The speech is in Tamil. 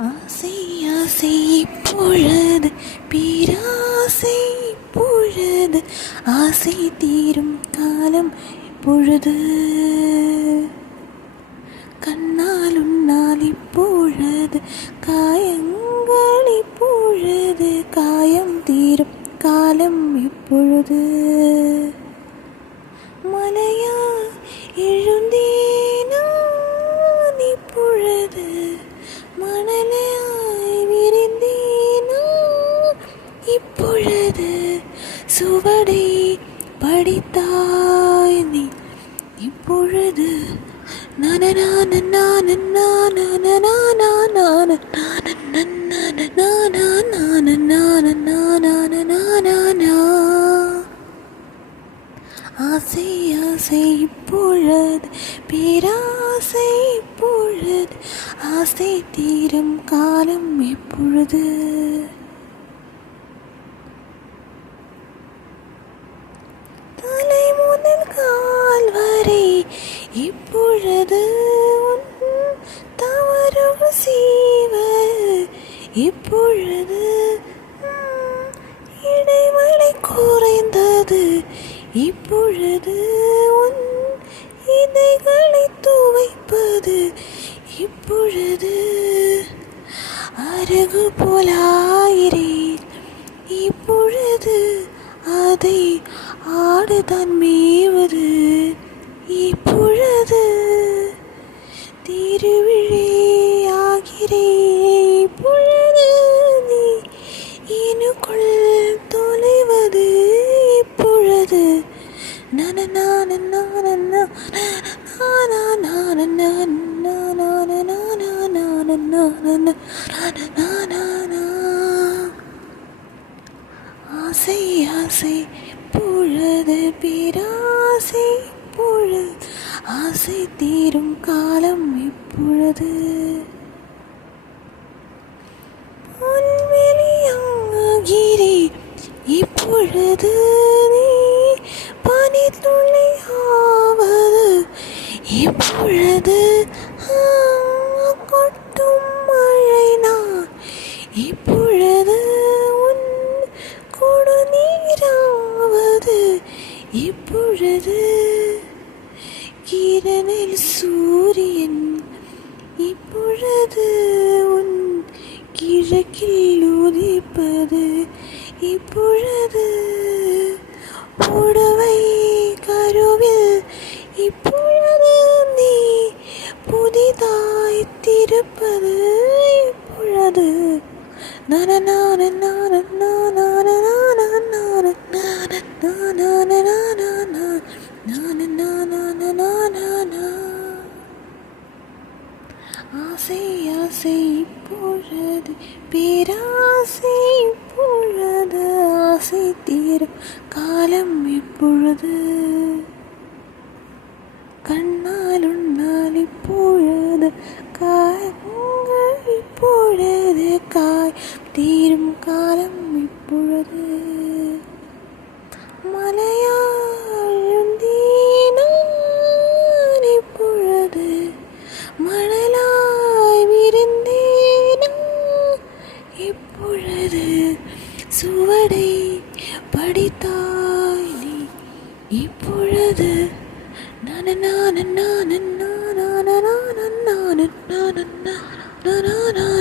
ஆசை ஆசை இப்பொழுது பேராசை இப்பொழுது ஆசை தீரும் காலம் இப்பொழுது கண்ணால் உன்னால் இப்பொழுது காயங்கள் இப்பொழுது காயம் தீரும் காலம் இப்பொழுது மலையா எழுந்தேனா இப்பொழுது மணலையாய் விரிந்தேனா இப்பொழுது சுவடை படித்தாய் நீ இப்பொழுது ஆசை ஆசை இப்பொழுது பேராசை இப்பொழுது ஆசை தீரும் காலம் இப்பொழுது தலை முதல் கால் வரை இப்பொழுது தவறுகள் செய்வ இப்பொழுது இடைவெளி குறைந்தது இப்பொழுது உன் இதைகளை துவைப்பது இப்பொழுது அருகு போலாயிரே இப்பொழுது அதை ஆடுதான் மேவது இப்பொழுது திருவிழியாகிறே இப்பொழுது நீ எனக்குள் தொலைவது இப்பொழுது ஆசை ஆசை பொழுது பேராசை பொழுது ஆசை தீரும் காலம் இப்பொழுது வெளியாகிறே இப்பொழுது நீ பனித்துளி ஆவது இப்பொழுது கொட்டும் மழை நான் இப்பொழுது உன் கொடுநீராவது இப்பொழுது கிரணில் சூரியன் இப்பொழுது உன் கிழக்கில் உதிப்பது இப்பொழுது புடவை கருவில் இப்பொழுது நீ புதிதாய் திருப்பது இப்பொழுது ஆசை ஆசை இப்பொழுது பேராசை இப்பொழுது ஆசை தீரும் காலம் இப்பொழுது கண்ணால் உன்னால் இப்பொழுது காயங்கள் இப்பொழுது காய் தீரும் காலம் இப்பொழுது மலையாழ்ந்தீனான் இப்பொழுது மணலாய் விரிந்தேனா இப்பொழுது சுவடை படித்தாய் நீ இப்பொழுது na na na na na na na na na na na na na